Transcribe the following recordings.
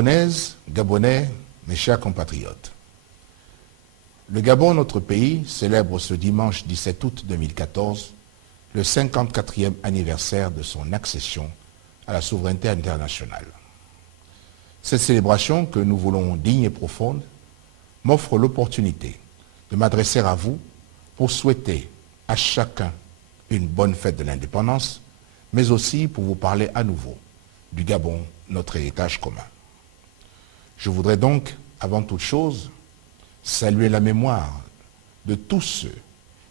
Gabonaises, Gabonais, mes chers compatriotes, le Gabon, notre pays, célèbre ce dimanche 17 août 2014 le 54e anniversaire de son accession à la souveraineté internationale. Cette célébration, que nous voulons digne et profonde, m'offre l'opportunité de m'adresser à vous pour souhaiter à chacun une bonne fête de l'indépendance, mais aussi pour vous parler à nouveau du Gabon, notre héritage commun. Je voudrais donc, avant toute chose, saluer la mémoire de tous ceux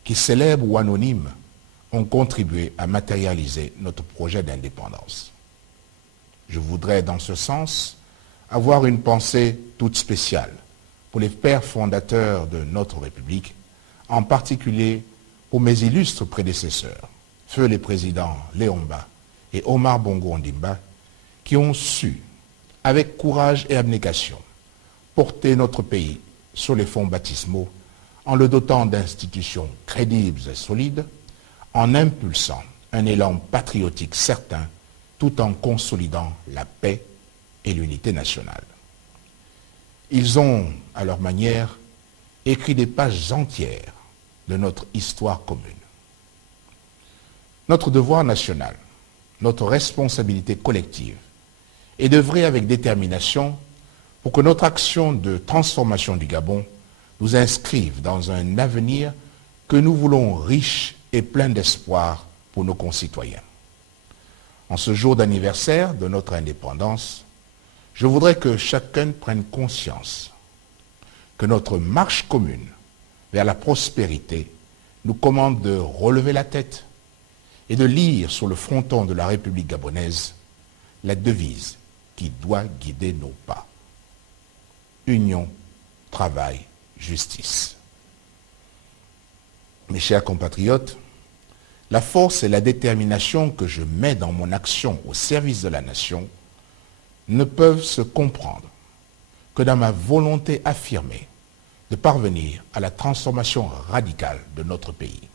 qui, célèbres ou anonymes, ont contribué à matérialiser notre projet d'indépendance. Je voudrais, dans ce sens, avoir une pensée toute spéciale pour les pères fondateurs de notre République, en particulier pour mes illustres prédécesseurs, feu les présidents Léomba et Omar Bongo Ondimba, qui ont su, avec courage et abnégation, porter notre pays sur les fonds baptismaux en le dotant d'institutions crédibles et solides, en impulsant un élan patriotique certain tout en consolidant la paix et l'unité nationale. Ils ont, à leur manière, écrit des pages entières de notre histoire commune. Notre devoir national, notre responsabilité collective est d'œuvrer avec détermination pour que notre action de transformation du Gabon nous inscrive dans un avenir que nous voulons riche et plein d'espoir pour nos concitoyens. En ce jour d'anniversaire de notre indépendance, je voudrais que chacun prenne conscience que notre marche commune vers la prospérité nous commande de relever la tête et de lire sur le fronton de la République gabonaise la devise qui doit guider nos pas. Union, travail, justice. Mes chers compatriotes, la force et la détermination que je mets dans mon action au service de la nation ne peuvent se comprendre que dans ma volonté affirmée de parvenir à la transformation radicale de notre pays.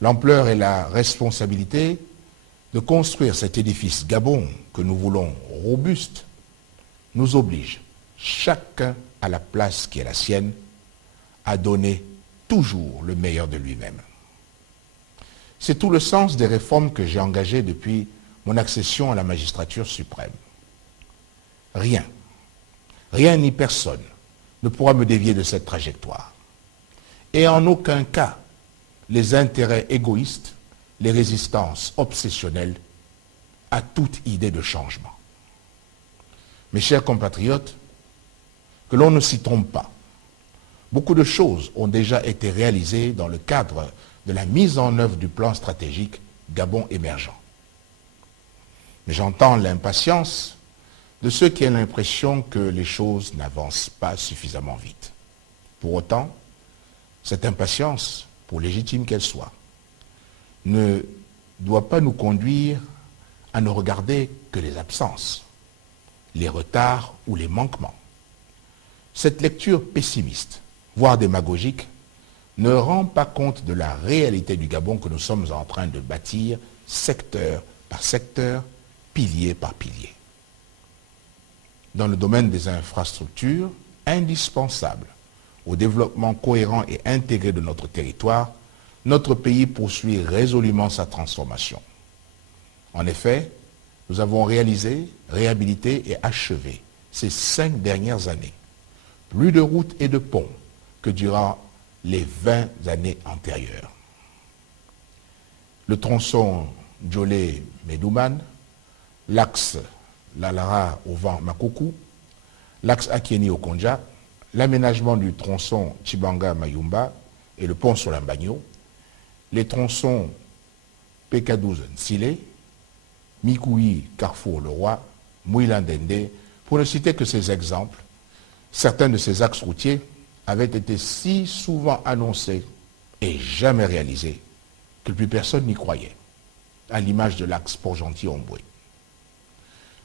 L'ampleur et la responsabilité de construire cet édifice Gabon que nous voulons robuste nous obligent, chacun à la place qui est la sienne, à donner toujours le meilleur de lui-même. C'est tout le sens des réformes que j'ai engagées depuis mon accession à la magistrature suprême. Rien ni personne ne pourra me dévier de cette trajectoire. Et en aucun cas, les intérêts égoïstes, les résistances obsessionnelles à toute idée de changement. Mes chers compatriotes, que l'on ne s'y trompe pas. Beaucoup de choses ont déjà été réalisées dans le cadre de la mise en œuvre du plan stratégique Gabon émergent. Mais j'entends l'impatience de ceux qui ont l'impression que les choses n'avancent pas suffisamment vite. Pour autant, cette impatience, pour légitime qu'elle soit, ne doit pas nous conduire à ne regarder que les absences, les retards ou les manquements. Cette lecture pessimiste, voire démagogique, ne rend pas compte de la réalité du Gabon que nous sommes en train de bâtir secteur par secteur, pilier par pilier. Dans le domaine des infrastructures, indispensables au développement cohérent et intégré de notre territoire, notre pays poursuit résolument sa transformation. En effet, nous avons réalisé, réhabilité et achevé ces 5 dernières années plus de routes et de ponts que durant les 20 années antérieures. Le tronçon Djolé-Medouman, l'axe Lalara au vent Makoukou, l'axe Akieni-Okonja, l'aménagement du tronçon Chibanga-Mayumba et le pont sur l'Ambagno, les tronçons PK12-Nsile, Mikoui-Carrefour-le-Roi, Mouilandende, pour ne citer que ces exemples. Certains de ces axes routiers avaient été si souvent annoncés et jamais réalisés que plus personne n'y croyait, à l'image de l'axe Port-Gentil-Omboué.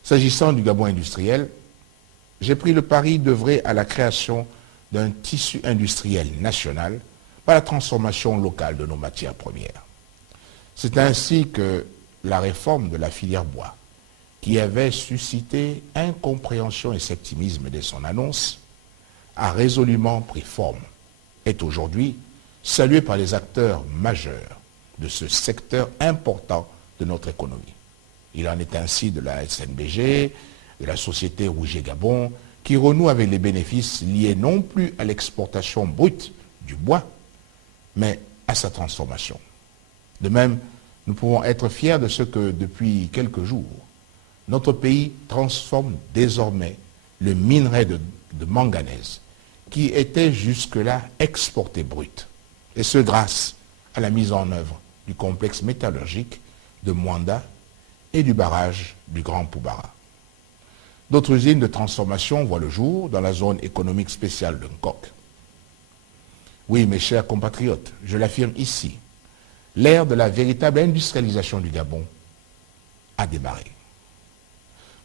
S'agissant du Gabon industriel, j'ai pris le pari d'œuvrer à la création d'un tissu industriel national par la transformation locale de nos matières premières. C'est ainsi que la réforme de la filière bois, qui avait suscité incompréhension et scepticisme dès son annonce, a résolument pris forme, est aujourd'hui salué par les acteurs majeurs de ce secteur important de notre économie. Il en est ainsi de la SNBG, de la société Rouget Gabon, qui renoue avec les bénéfices liés non plus à l'exportation brute du bois, mais à sa transformation. De même, nous pouvons être fiers de ce que, depuis quelques jours, notre pays transforme désormais le minerai de manganèse, qui était jusque-là exporté brut, et ce grâce à la mise en œuvre du complexe métallurgique de Mwanda et du barrage du Grand Poubara. D'autres usines de transformation voient le jour dans la zone économique spéciale de Nkok. Oui, mes chers compatriotes, je l'affirme ici, l'ère de la véritable industrialisation du Gabon a démarré.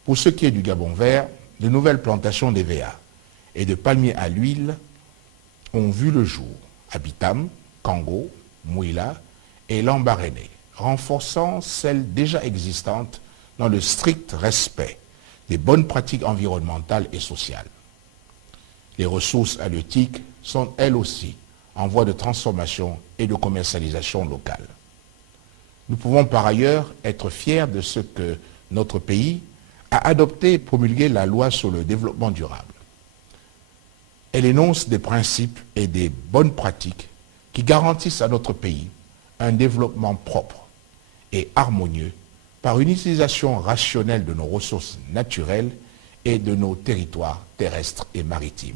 Pour ce qui est du Gabon vert, de nouvelles plantations d'EVA et de palmiers à l'huile ont vu le jour à Bitam, Kango, Mouila et Lambaréné, renforçant celles déjà existantes dans le strict respect des bonnes pratiques environnementales et sociales. Les ressources halieutiques sont elles aussi en voie de transformation et de commercialisation locale. Nous pouvons par ailleurs être fiers de ce que notre pays a adopté et promulgué la loi sur le développement durable. Elle énonce des principes et des bonnes pratiques qui garantissent à notre pays un développement propre et harmonieux par une utilisation rationnelle de nos ressources naturelles et de nos territoires terrestres et maritimes.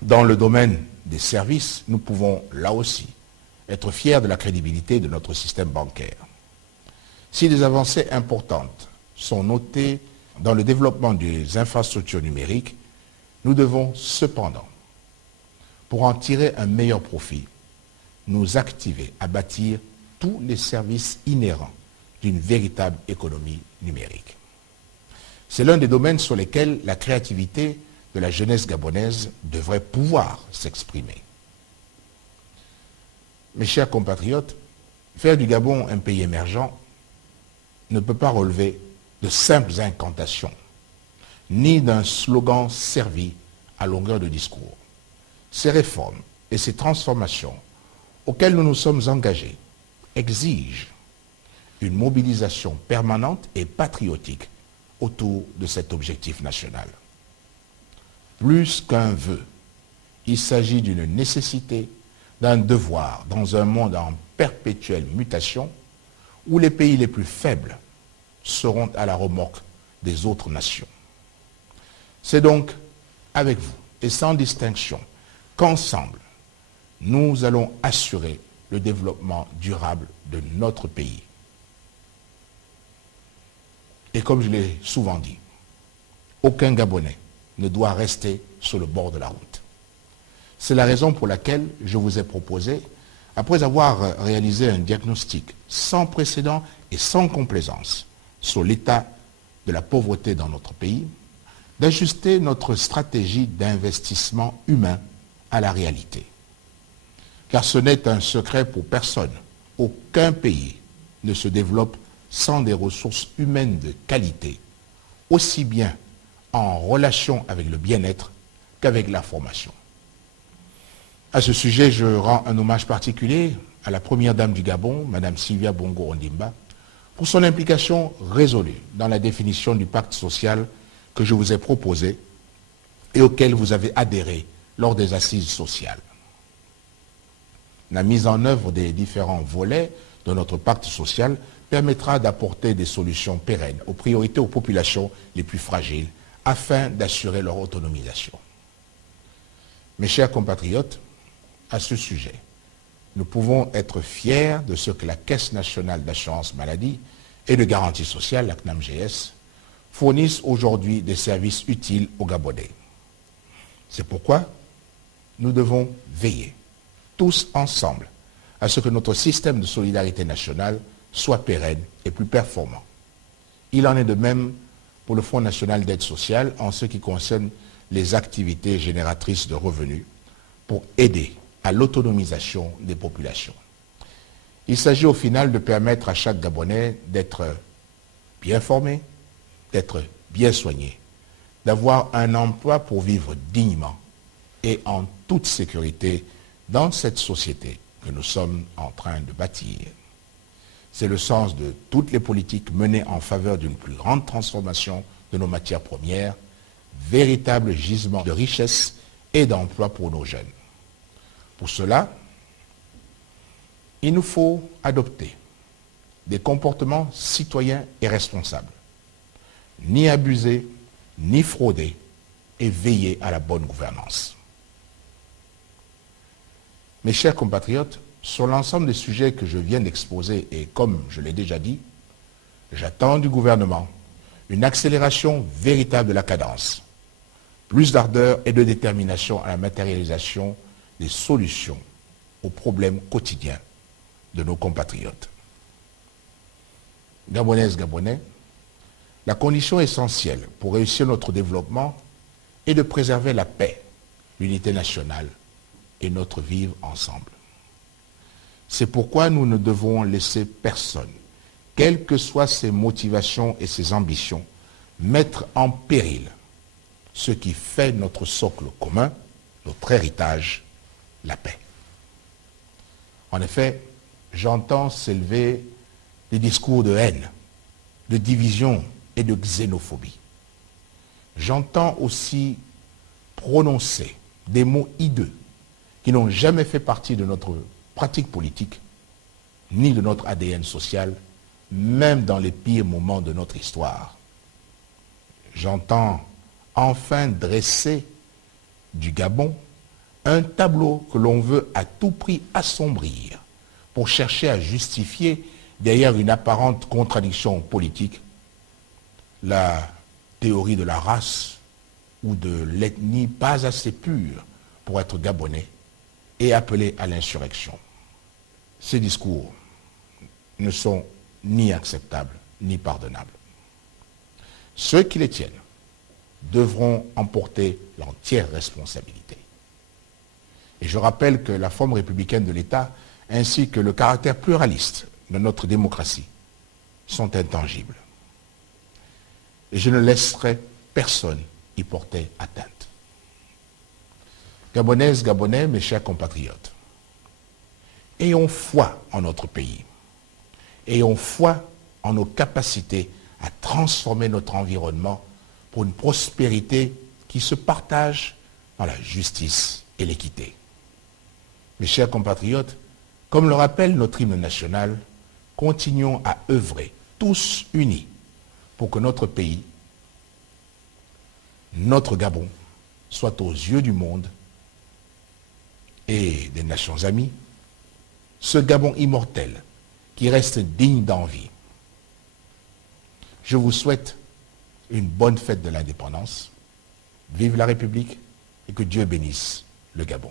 Dans le domaine des services, nous pouvons, là aussi, être fiers de la crédibilité de notre système bancaire. Si des avancées importantes sont notées dans le développement des infrastructures numériques, nous devons cependant, pour en tirer un meilleur profit, nous activer à bâtir tous les services inhérents d'une véritable économie numérique. C'est l'un des domaines sur lesquels la créativité de la jeunesse gabonaise devrait pouvoir s'exprimer. Mes chers compatriotes, faire du Gabon un pays émergent ne peut pas relever de simples incantations, ni d'un slogan servi à longueur de discours. Ces réformes et ces transformations auxquelles nous nous sommes engagés exigent une mobilisation permanente et patriotique autour de cet objectif national. Plus qu'un vœu, il s'agit d'une nécessité, d'un devoir dans un monde en perpétuelle mutation où les pays les plus faibles seront à la remorque des autres nations. C'est donc avec vous et sans distinction qu'ensemble, nous allons assurer le développement durable de notre pays. Et comme je l'ai souvent dit, aucun Gabonais ne doit rester sur le bord de la route. C'est la raison pour laquelle je vous ai proposé, après avoir réalisé un diagnostic sans précédent et sans complaisance sur l'état de la pauvreté dans notre pays, d'ajuster notre stratégie d'investissement humain à la réalité. Car ce n'est un secret pour personne. Aucun pays ne se développe sans des ressources humaines de qualité, aussi bien en relation avec le bien-être qu'avec la formation. À ce sujet, je rends un hommage particulier à la première dame du Gabon, Mme Sylvia Bongo Ondimba, pour son implication résolue dans la définition du pacte social que je vous ai proposé et auquel vous avez adhéré lors des assises sociales. La mise en œuvre des différents volets de notre pacte social permettra d'apporter des solutions pérennes aux priorités aux populations les plus fragiles afin d'assurer leur autonomisation. Mes chers compatriotes, à ce sujet, nous pouvons être fiers de ce que la Caisse nationale d'assurance maladie et de garantie sociale, la CNAMGS, fournissent aujourd'hui des services utiles aux Gabonais. C'est pourquoi nous devons veiller, tous ensemble, à ce que notre système de solidarité nationale soit pérenne et plus performant. Il en est de même pour le Fonds national d'aide sociale en ce qui concerne les activités génératrices de revenus pour aider à l'autonomisation des populations. Il s'agit au final de permettre à chaque Gabonais d'être bien formés, d'être bien soignés, d'avoir un emploi pour vivre dignement et en toute sécurité dans cette société que nous sommes en train de bâtir. C'est le sens de toutes les politiques menées en faveur d'une plus grande transformation de nos matières premières, véritable gisement de richesse et d'emploi pour nos jeunes. Pour cela, il nous faut adopter des comportements citoyens et responsables, ni abuser, ni frauder, et veiller à la bonne gouvernance. Mes chers compatriotes, sur l'ensemble des sujets que je viens d'exposer, et comme je l'ai déjà dit, j'attends du gouvernement une accélération véritable de la cadence, plus d'ardeur et de détermination à la matérialisation des solutions aux problèmes quotidiens de nos compatriotes. Gabonaises, Gabonais, la condition essentielle pour réussir notre développement est de préserver la paix, l'unité nationale et notre vivre ensemble. C'est pourquoi nous ne devons laisser personne, quelles que soient ses motivations et ses ambitions, mettre en péril ce qui fait notre socle commun, notre héritage, la paix. En effet, j'entends s'élever des discours de haine, de division et de xénophobie. J'entends aussi prononcer des mots hideux qui n'ont jamais fait partie de notre pratique politique, ni de notre ADN social, même dans les pires moments de notre histoire. J'entends enfin dresser du Gabon un tableau que l'on veut à tout prix assombrir pour chercher à justifier derrière une apparente contradiction politique la théorie de la race ou de l'ethnie pas assez pure pour être gabonais et appeler à l'insurrection. Ces discours ne sont ni acceptables ni pardonnables. Ceux qui les tiennent devront en porter l'entière responsabilité. Et je rappelle que la forme républicaine de l'État ainsi que le caractère pluraliste de notre démocratie sont intangibles. Et je ne laisserai personne y porter atteinte. Gabonaises, Gabonais, mes chers compatriotes, ayons foi en notre pays. Ayons foi en nos capacités à transformer notre environnement pour une prospérité qui se partage dans la justice et l'équité. Mes chers compatriotes, comme le rappelle notre hymne national, continuons à œuvrer, tous unis, pour que notre pays, notre Gabon, soit aux yeux du monde et des nations amies, ce Gabon immortel qui reste digne d'envie. Je vous souhaite une bonne fête de l'indépendance. Vive la République et que Dieu bénisse le Gabon.